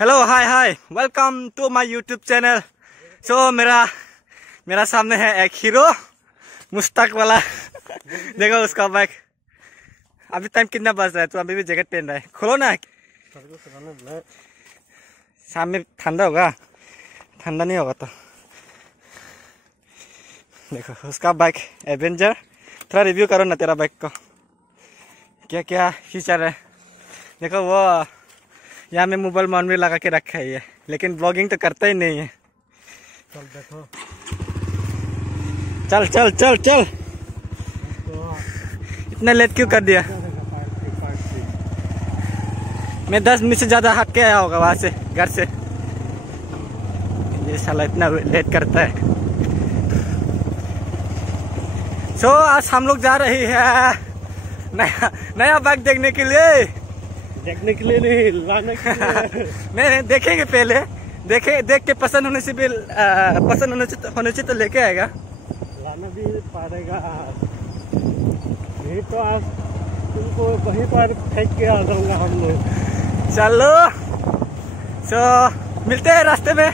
Hello hi hi welcome to my YouTube channel. So मेरा सामने है एक हीरो मुश्ताक वाला। देखो उसका बाइक। अभी टाइम कितना बज रहा है? तो अभी भी जैकेट पहन रहा है। खोलो ना। शाम में ठंडा होगा? ठंडा नहीं होगा तो देखो उसका बाइक एवेंजर। थोड़ा रिव्यू करो ना तेरा बाइक को, क्या क्या फीचर है। देखो वो यहाँ में मोबाइल माउंट लगा के रखा है ये, लेकिन ब्लॉगिंग तो करता ही नहीं है। चल देखो, चल चल चल चल। इतना लेट क्यों कर दिया? मैं 10 मिनट से ज्यादा हट के आया होगा वहां से, घर से। ये साला इतना लेट करता है। सो आज हम लोग जा रहे हैं नया बाइक देखने के लिए नहीं लाने के लिए। नहीं देखेंगे पहले। देख के पसंद होने से तो लेके आएगा। लाना भी पड़ेगा। नहीं तो आज तुमको वहीं पर फेंक के आ जाऊंगा हम लोग। चलो सो मिलते हैं रास्ते में।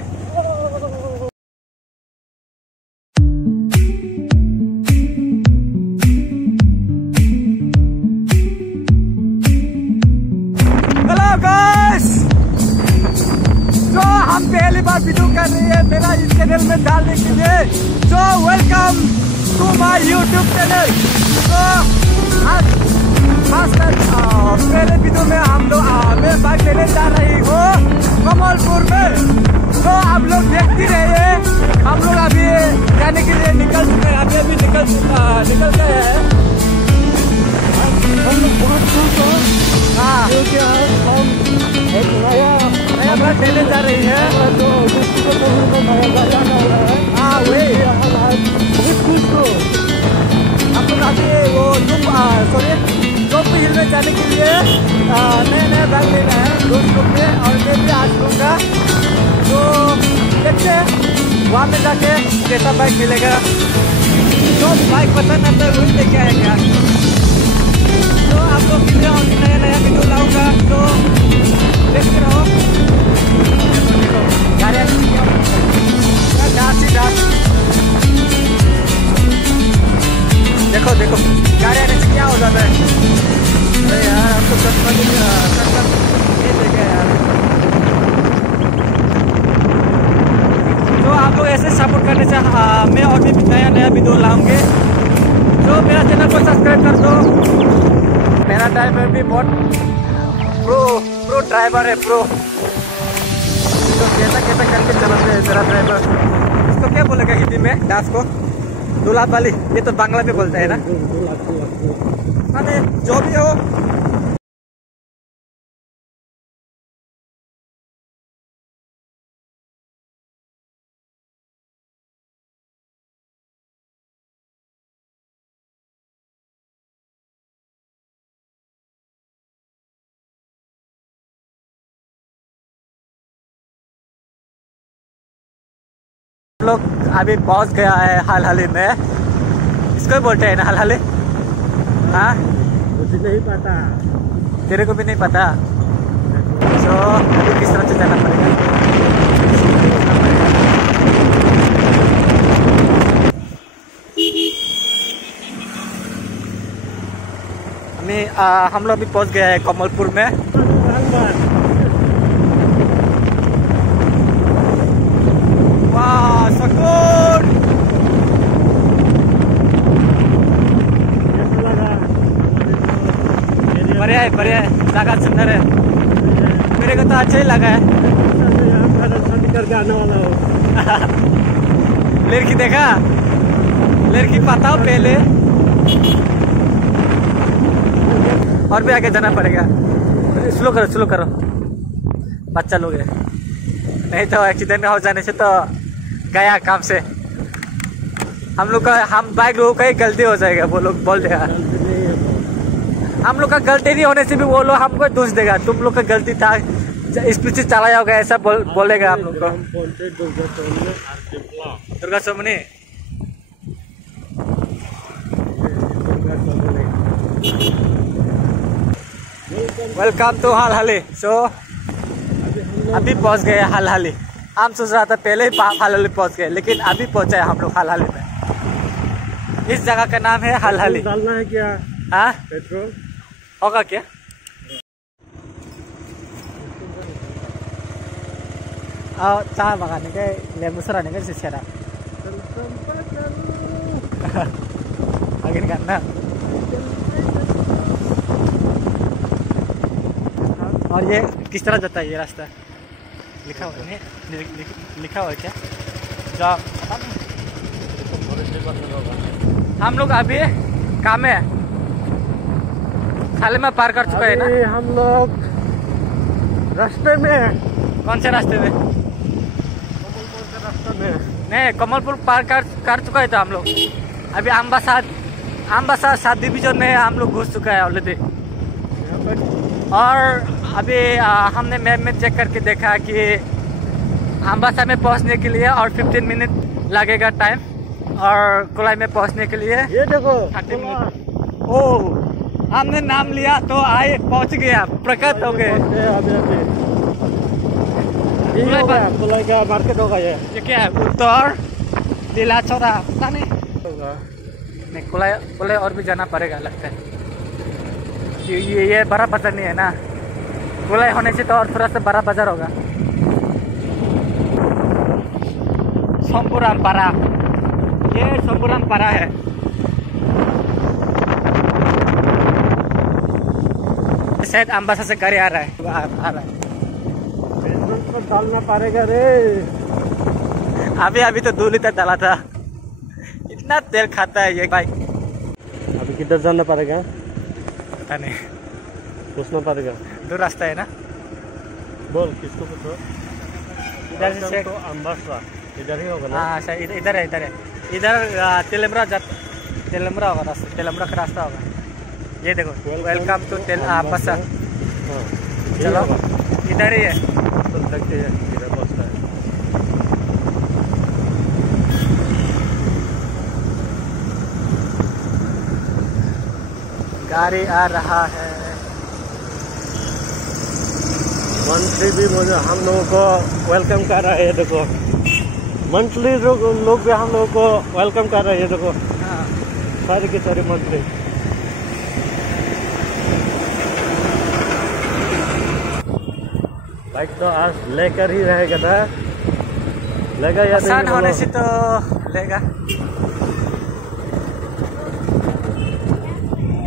हम पहली बार वीडियो कर रही है मेरा इस चैनल में डालने के लिए। So welcome to my YouTube channel. तो आज पहले वीडियो में हम लोग मैं बाइक लेने जा रही हूँ कमलपुर में। तो आप लोग देखते रहिए। हम लोग अभी जाने के लिए निकल चुके हैं। अभी निकल गए हैं। हम लोग बहुत खुश हो। हाँ क्योंकि आज हम एक नया बाइक लेने जा रही है। तो नया बाइक आना है। हाँ वही हम आज बहुत खुश हो। हम लोग अभी वो जोप हिल में जाने के लिए नया बैग लेना है दोस्त लोग में, और मैं भी आज लूँगा। तो देखते हैं वहाँ में जाके कैसा बाइक मिलेगा। तो बाइक पसंद आता है वही लेके आएगा। तो आप लोग के लिए और नया वीडियो लाऊंगा, तो देखते रहो। देखो गाड़ी आने से क्या हो जाता है। अरे यार हमको ये देखे यार। तो आप लोग ऐसे सपोर्ट करने से मैं और भी नया वीडियो लाऊंगे। तो मेरा चैनल को सब्सक्राइब कर दो। मेरा ड्राइवर भी बहुत प्रो ड्राइवर है, प्रो। तो कैसा करके चलाते हैं मेरा ड्राइवर। इसको क्या बोलेगा हिंदी में? डांस को दुलात वाली। ये तो बांग्ला में बोलता है ना। अरे जो भी हो। लोग अभी पहुंच गया है हाल ही में। इसको बोलते हैं ना हाल। हाँ मुझे नहीं पता। तेरे को भी नहीं पता। तो अभी किस तरह से जाना पड़ेगा? हम लोग भी पहुंच गए हैं कमलपुर में। वाह सुकून। बढ़िया है जगह सुंदर है। मेरे को तो अच्छा ही लगा है। करके आने वाला हो। लड़की देखा? लड़की पता हो पहले। और भी आगे जाना पड़ेगा। स्लो करो बच्चा लोग है। नहीं तो एक्सीडेंट हो जाने से तो गया काम से। हम बाइक लोगों का ही गलती हो जाएगा। वो लोग बोल देगा। हम लोग का गलती नहीं होने से भी वो लोग हमको दोष देगा। तुम लोग का गलती था, स्पीड से चलाया होगा, ऐसा बोलेगा हम लोग को। दुर्गा सोमनी। वेलकम टू हाल। सो अभी पहुंच गए हाल हाल ही। हम सोच रहा था पहले ही हाल हाल पहुंच गए, लेकिन अभी पहुंचे हम लोग हाल हाल में। इस जगह का नाम है हाल हाल। डालना है क्या? हाँ पेट्रोल होगा क्या? चाय बगाने के लेमू सराने के सिसेरा आगे करना। और ये किस तरह जाता है ये रास्ता? लिखा हुआ है लिखा हुआ है क्या? जा हम लोग अभी कहाँ में खाले में पार कर चुका है ना? हम लोग रास्ते में। कौन से रास्ते में? कमलपुर के रास्ते में। नहीं, कमलपुर पार कर चुका है तो हम लोग अभी अम्बासा 7 डिवीजन में हम लोग घुस चुका है ऑलरेडी। और अभी हमने मैप में चेक करके देखा कि अम्बासा में पहुंचने के लिए और 15 मिनट लगेगा टाइम, और कुलाई में पहुंचने के लिए ये देखो 30 मिनट। ओह, हमने नाम लिया तो आए, पहुंच गया, प्रकट हो गए। कुलाई का मार्केट होगा ये क्या है? उत्तर लीला चौरा पता नहीं। कुलाई और भी जाना पड़ेगा लगता है। ये बड़ा बाजार नहीं है ना, कुलाई होने से तो और थोड़ा सा बड़ा बाजार होगा। सोमपुराम पारा, ये सोमपुराम पारा है। शायद अम्बासा से गाड़ी आ रहा है। पेट्रोल तो डालना पड़ेगा रे। अभी तो 2 लीटर डाला था। इतना तेल खाता है ये बाइक। अभी किधर जाना पड़ेगा? पता नहीं, पूछना पड़ेगा। 2 रास्ता है ना? बोल किसको पूछो? इधर से तो अम्बासा इधर ही होगा ना? हाँ शायद इधर है। इधर तेलमरा होगा रास्ता, तेलमरा का रास्ता होगा। ये देखो, वेलकम टू अम्बासा। चलो इधर ही है। तो देखते हैं किधर पहुंचता है। गाड़ी आ रहा है। मंत्री भी मुझे हम लोगों को वेलकम कर रहा है। देखो मंथली लोग भी हम लोगों को वेलकम कर रहे हैं। देखो हाँ। सारी की सारी मंथली। बाइक तो आज लेकर ही रहेगा ना? लेगा या नहीं? आसान होने से तो लेगा।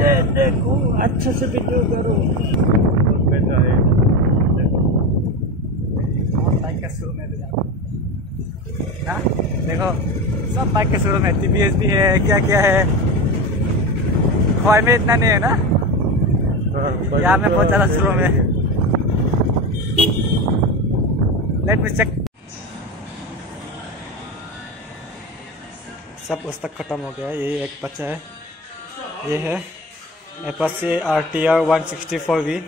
ये देखो अच्छे से वीडियो करो। बेटा है बाइक का शोरूम है। हाँ देखो, सब बाइक के शोरूम है। TVS भी है, क्या क्या है। खोई में इतना नहीं है ना, यहाँ में बहुत ज़्यादा शोरूम है। Let me check. सब उस तक खत्म हो गया। ये एक बच्चा है, ये है Apache RTR 164V।